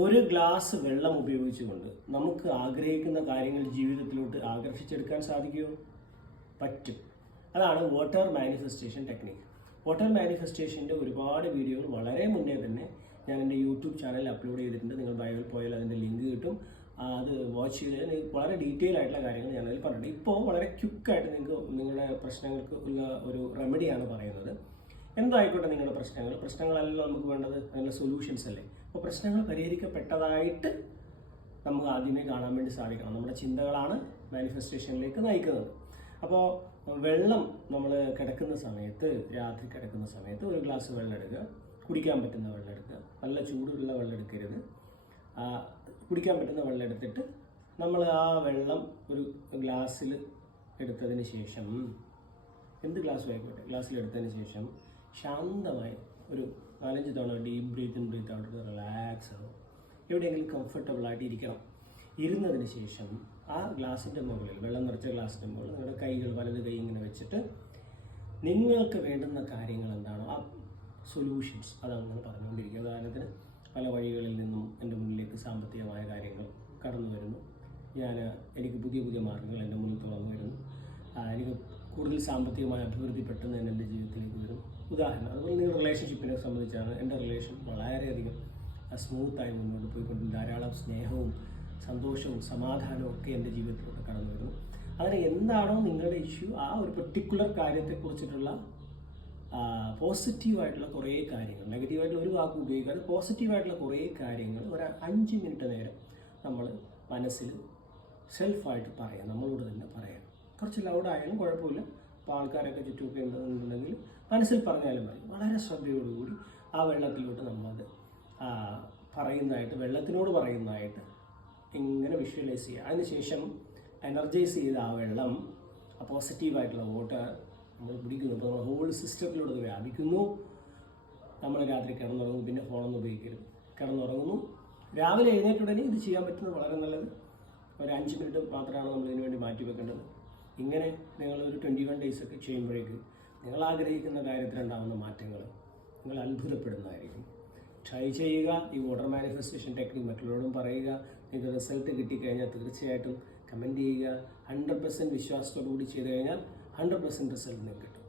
ഒരു ഗ്ലാസ് വെള്ളം ഉപയോഗിച്ചുകൊണ്ട് നമുക്ക് ആഗ്രഹിക്കുന്ന കാര്യങ്ങൾ ജീവിതത്തിലോട്ട് ആകർഷിച്ചെടുക്കാൻ സാധിക്കുമോ? പറ്റും. അതാണ് വാട്ടർ മാനിഫെസ്റ്റേഷൻ ടെക്നിക്ക്. വാട്ടർ മാനിഫെസ്റ്റേഷൻ്റെ ഒരുപാട് വീഡിയോകൾ വളരെ മുന്നേ തന്നെ ഞാൻ എൻ്റെ യൂട്യൂബ് ചാനലിൽ അപ്ലോഡ് ചെയ്തിട്ടുണ്ട്. നിങ്ങൾ ബയോയിൽ പോയാൽ അതിൻ്റെ ലിങ്ക് കിട്ടും. അത് വാച്ച് ചെയ്ത് വളരെ ഡീറ്റെയിൽ ആയിട്ടുള്ള കാര്യങ്ങൾ ഞാനതിൽ പറഞ്ഞിട്ടുണ്ട്. ഇപ്പോൾ വളരെ ക്വിക്കായിട്ട് നിങ്ങൾക്ക് നിങ്ങളുടെ പ്രശ്നങ്ങൾക്ക് ഉള്ള ഒരു റെമഡിയാണ് പറയുന്നത്. എന്തായിക്കോട്ടെ നിങ്ങളുടെ പ്രശ്നങ്ങളല്ല നമുക്ക് വേണ്ടത്, അതിനുള്ള സൊല്യൂഷൻസ് അല്ലേ. അപ്പോൾ പ്രശ്നങ്ങൾ പരിഹരിക്കപ്പെട്ടതായിട്ട് നമുക്ക് ആദ്യമേ കാണാൻ വേണ്ടി സാധിക്കണം. നമ്മുടെ ചിന്തകളാണ് മാനിഫെസ്റ്റേഷനിലേക്ക് നയിക്കുന്നത്. അപ്പോൾ വെള്ളം നമ്മൾ കിടക്കുന്ന സമയത്ത്, രാത്രി കിടക്കുന്ന സമയത്ത് ഒരു ഗ്ലാസ് വെള്ളം എടുക്കുക. കുടിക്കാൻ പറ്റുന്ന വെള്ളം എടുക്കുക. നല്ല ചൂടുള്ള വെള്ളം എടുക്കരുത്. കുടിക്കാൻ പറ്റുന്ന വെള്ളം എടുത്തിട്ട് നമ്മൾ ആ വെള്ളം ഒരു ഗ്ലാസ്സിൽ എടുത്തതിന് ശേഷം, എന്ത് ഗ്ലാസ് ആയിക്കോട്ടെ, ഗ്ലാസ്സിൽ എടുത്തതിന് ശേഷം ശാന്തമായി ഒരു 4-5 തവണ deep breathe in breathe out relax ആവും. എവിടെയെങ്കിലും കംഫർട്ടബിളായിട്ട് ഇരിക്കണം. ഇരുന്നതിന് ശേഷം ആ ഗ്ലാസിൻ്റെ മുകളിൽ, വെള്ളം നിറച്ച ഗ്ലാസിൻ്റെ മുകളിൽ നിങ്ങളുടെ കൈകൾ, വലത് കൈ ഇങ്ങനെ വെച്ചിട്ട് നിങ്ങൾക്ക് വേണ്ടുന്ന കാര്യങ്ങൾ എന്താണോ ആ സൊല്യൂഷൻസ് അതങ്ങനെ പറഞ്ഞുകൊണ്ടിരിക്കുക. ഉദാഹരണത്തിന്, പല വഴികളിൽ നിന്നും എൻ്റെ മുന്നിലേക്ക് സാമ്പത്തികമായ കാര്യങ്ങൾ കടന്നു വരുന്നു. എനിക്ക് പുതിയ പുതിയ മാർഗ്ഗങ്ങൾ എൻ്റെ മുന്നിൽ തുറന്നു വരുന്നു. എനിക്ക് കൂടുതൽ സാമ്പത്തികമായ അഭിവൃദ്ധി പെട്ടെന്ന് തന്നെ എൻ്റെ ജീവിതത്തിലേക്ക് വരും. ഉദാഹരണം, അതുപോലെ നിങ്ങൾ റിലേഷൻഷിപ്പിനെ സംബന്ധിച്ചാണ്. എൻ്റെ റിലേഷൻ വളരെയധികം സ്മൂത്തായി മുന്നോട്ട് പോയിക്കൊണ്ടിരുന്നു. ധാരാളം സ്നേഹവും സന്തോഷവും സമാധാനവും ഒക്കെ എൻ്റെ ജീവിതത്തിലൂടെ കടന്നു വരുന്നു. അങ്ങനെ എന്താണോ നിങ്ങളുടെ ഇഷ്യൂ, ആ ഒരു പെർട്ടിക്കുലർ കാര്യത്തെക്കുറിച്ചിട്ടുള്ള പോസിറ്റീവായിട്ടുള്ള കുറേ കാര്യങ്ങൾ, നെഗറ്റീവായിട്ടുള്ള ഒരു വാക്ക് ഉപയോഗിക്കാതെ പോസിറ്റീവായിട്ടുള്ള കുറേ കാര്യങ്ങൾ ഒരു 5 മിനിറ്റ് നേരം നമ്മൾ മനസ്സിൽ സെൽഫായിട്ട് പറയാം, നമ്മളോട് തന്നെ പറയാം. കുറച്ച് ലൗഡായാലും കുഴപ്പമില്ല. അപ്പോൾ ആൾക്കാരൊക്കെ ചുറ്റുമൊക്കെ ഉണ്ടെന്നുണ്ടെങ്കിൽ മനസ്സിൽ പറഞ്ഞാലും മതി. വളരെ ശ്രദ്ധയോടുകൂടി ആ വെള്ളത്തിലോട്ട് നമ്മളത് പറയുന്നതായിട്ട്, വെള്ളത്തിനോട് പറയുന്നതായിട്ട് ഇങ്ങനെ വിഷ്വലൈസ് ചെയ്യുക. അതിനുശേഷം എനർജൈസ് ചെയ്ത ആ വെള്ളം, ആ പോസിറ്റീവായിട്ടുള്ള വാട്ടർ നമ്മൾ പിടിക്കുന്നു. അപ്പോൾ നമ്മൾ ഹോൾ സിസ്റ്റത്തിലൂടെ വ്യാപിക്കുന്നു. നമ്മൾ രാത്രി കിടന്നുറങ്ങുന്നു. പിന്നെ ഫോണൊന്നും ഉപയോഗിക്കരുത്. കിടന്നുറങ്ങുന്നു. രാവിലെ എഴുന്നേറ്റുടനെ ഇത് ചെയ്യാൻ പറ്റുന്നത് വളരെ നല്ലത്. ഒരു 5 മിനിറ്റ് മാത്രമാണ് നമ്മൾ ഇതിനു വേണ്ടി മാറ്റി വെക്കേണ്ടത്. ഇങ്ങനെ നിങ്ങൾ ഒരു 21 ഡേയ്സ് ഒക്കെ ചെയ്യുമ്പോഴേക്ക് നിങ്ങൾ ആഗ്രഹിക്കുന്ന കാര്യത്തിലുണ്ടാകുന്ന മാറ്റങ്ങൾ നിങ്ങൾ അത്ഭുതപ്പെടുന്നതായിരിക്കും. ട്രൈ ചെയ്യുക. ഈ വാട്ടർ മാനിഫെസ്റ്റേഷൻ ടെക്നിക്ക് മറ്റുള്ളവരോടും പറയുക. നിങ്ങൾക്ക് റിസൾട്ട് കിട്ടിക്കഴിഞ്ഞാൽ തീർച്ചയായിട്ടും കമൻറ്റ് ചെയ്യുക. 100% വിശ്വാസത്തോടു കൂടി ചെയ്ത് കഴിഞ്ഞാൽ 100% റിസൾട്ട് നിങ്ങൾക്ക് കിട്ടും.